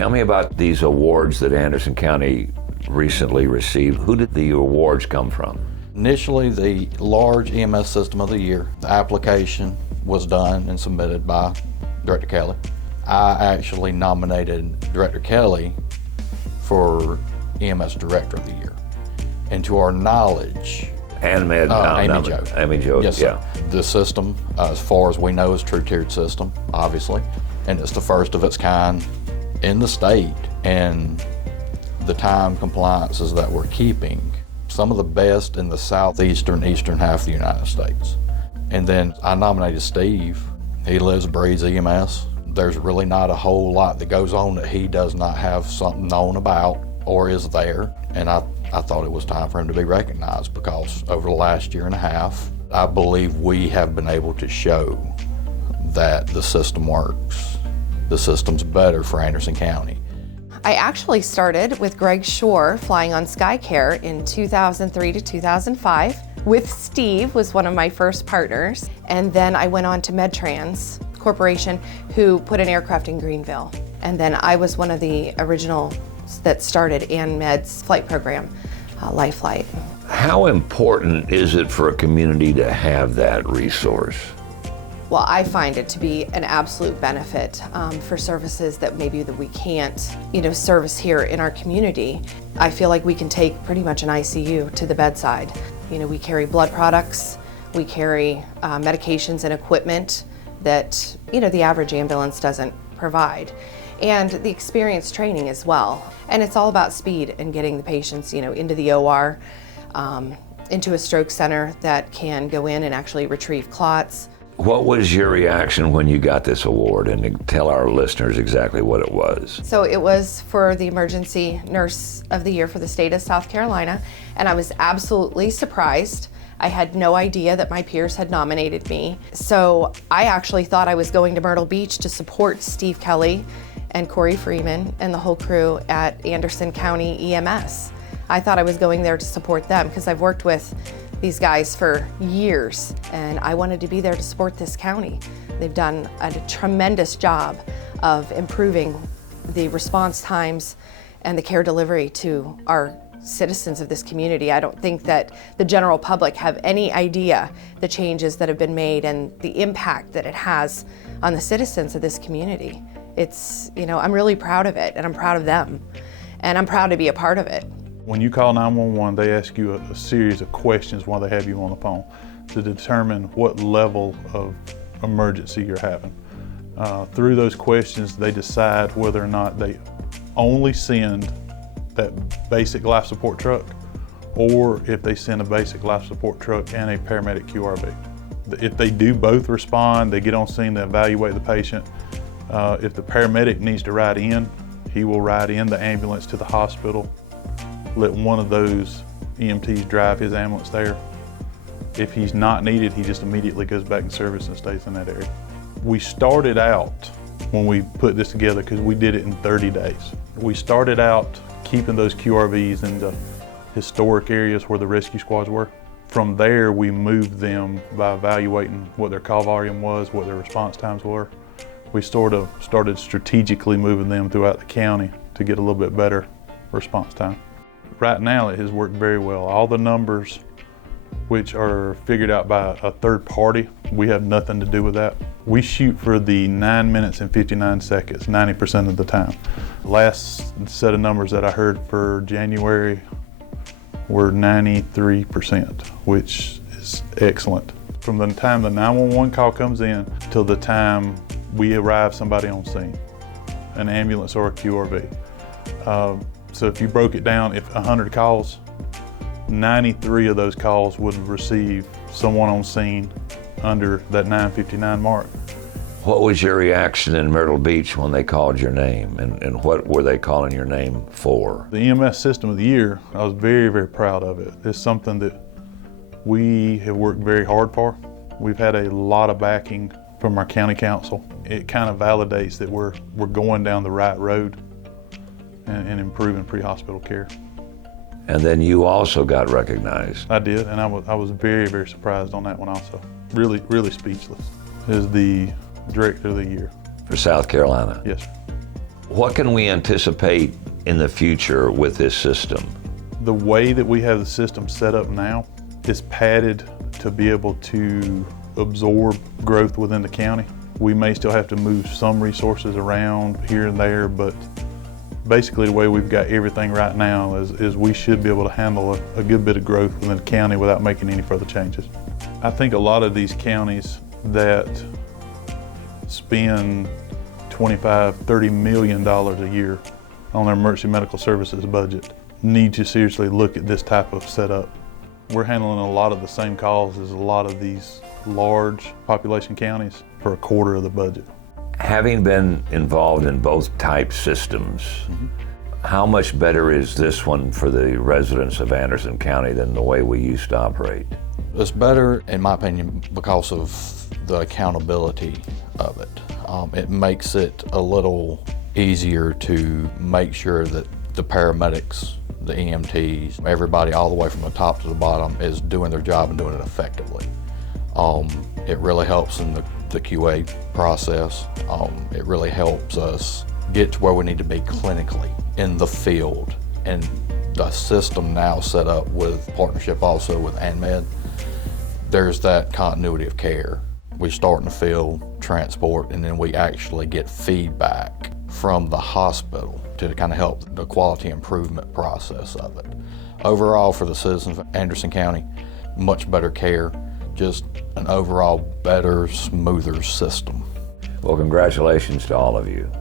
Tell me about these awards that Anderson County recently received. Who did the awards come from? Initially, the large EMS System of the Year, the application was done and submitted by Director Kelly. I actually nominated Director Kelly for EMS Director of the Year. And to our knowledge, Amy Jo. Yes, yeah. sir. The system, as far as we know, is a true-tiered system, obviously, and it's the first of its kind in the state. And the time compliances that we're keeping, some of the best in the southeastern, eastern half of the United States. And then I nominated Steve. He lives, breathes EMS. There's really not a whole lot that goes on that he does not have something known about or is there. And I thought it was time for him to be recognized, because over the last year and a half, I believe we have been able to show that the system works. The system's better for Anderson County. I actually started with Greg Shore flying on SkyCare in 2003 to 2005. With Steve was one of my first partners. And then I went on to MedTrans Corporation, who put an aircraft in Greenville. And then I was one of the original that started ANMED's flight program, Life Flight. How important is it for a community to have that resource? Well, I find it to be an absolute benefit for services that maybe that we can't, service here in our community. I feel like we can take pretty much an ICU to the bedside. We carry blood products, we carry medications and equipment that, the average ambulance doesn't provide. And the experience training as well. And it's all about speed and getting the patients, into the OR, into a stroke center that can go in and actually retrieve clots. What was your reaction when you got this award, and tell our listeners exactly what it was? So it was for the Emergency Nurse of the Year for the state of South Carolina, and I was absolutely surprised. I had no idea that my peers had nominated me. So I actually thought I was going to Myrtle Beach to support Steve Kelly and Corey Freeman and the whole crew at Anderson County EMS. I thought I was going there to support them because I've worked with these guys for years, and I wanted to be there to support this county. They've done a tremendous job of improving the response times and the care delivery to our citizens of this community. I don't think that the general public have any idea the changes that have been made and the impact that it has on the citizens of this community. It's, I'm really proud of it, and I'm proud of them, and I'm proud to be a part of it. When you call 911, they ask you a series of questions while they have you on the phone to determine what level of emergency you're having. Through those questions, they decide whether or not they only send that basic life support truck, or if they send a basic life support truck and a paramedic QRV. If they do both respond, they get on scene to evaluate the patient. If the paramedic needs to ride in, he will ride in the ambulance to the hospital, let one of those EMTs drive his ambulance there. If he's not needed, he just immediately goes back in service and stays in that area. We started out, when we put this together, because we did it in 30 days. We started out keeping those QRVs in the historic areas where the rescue squads were. From there, we moved them by evaluating what their call volume was, what their response times were. We sort of started strategically moving them throughout the county to get a little bit better response time. Right now, it has worked very well. All the numbers, which are figured out by a third party, we have nothing to do with that. We shoot for the 9 minutes and 59 seconds, 90% of the time. Last set of numbers that I heard for January were 93%, which is excellent. From the time the 911 call comes in till the time we arrive somebody on scene, an ambulance or a QRV. So if you broke it down, if 100 calls, 93 of those calls would receive someone on scene under that 9:59 mark. What was your reaction in Myrtle Beach when they called your name, and what were they calling your name for? The EMS System of the Year, I was very, very proud of it. It's something that we have worked very hard for. We've had a lot of backing from our county council. It kind of validates that we're going down the right road and improving pre-hospital care. And then you also got recognized. I did, and I was very, very surprised on that one also. Really, really speechless. As the Director of the Year. For South Carolina. Yes. What can we anticipate in the future with this system? The way that we have the system set up now is padded to be able to absorb growth within the county. We may still have to move some resources around here and there, but basically the way we've got everything right now is we should be able to handle a good bit of growth within the county without making any further changes. I think a lot of these counties that spend $25, $30 million a year on their emergency medical services budget need to seriously look at this type of setup. We're handling a lot of the same calls as a lot of these large population counties for a quarter of the budget. Having been involved in both type systems, how much better is this one for the residents of Anderson County than the way we used to operate? It's better, in my opinion, because of the accountability of it. It makes it a little easier to make sure that the paramedics, the EMTs, everybody all the way from the top to the bottom is doing their job and doing it effectively. It really helps in the QA process. It really helps us get to where we need to be clinically in the field. And the system now set up with partnership also with ANMED, there's that continuity of care. We start in the field, transport, and then we actually get feedback from the hospital to kind of help the quality improvement process of it. Overall, for the citizens of Anderson County, much better care, just an overall better, smoother system. Well, congratulations to all of you.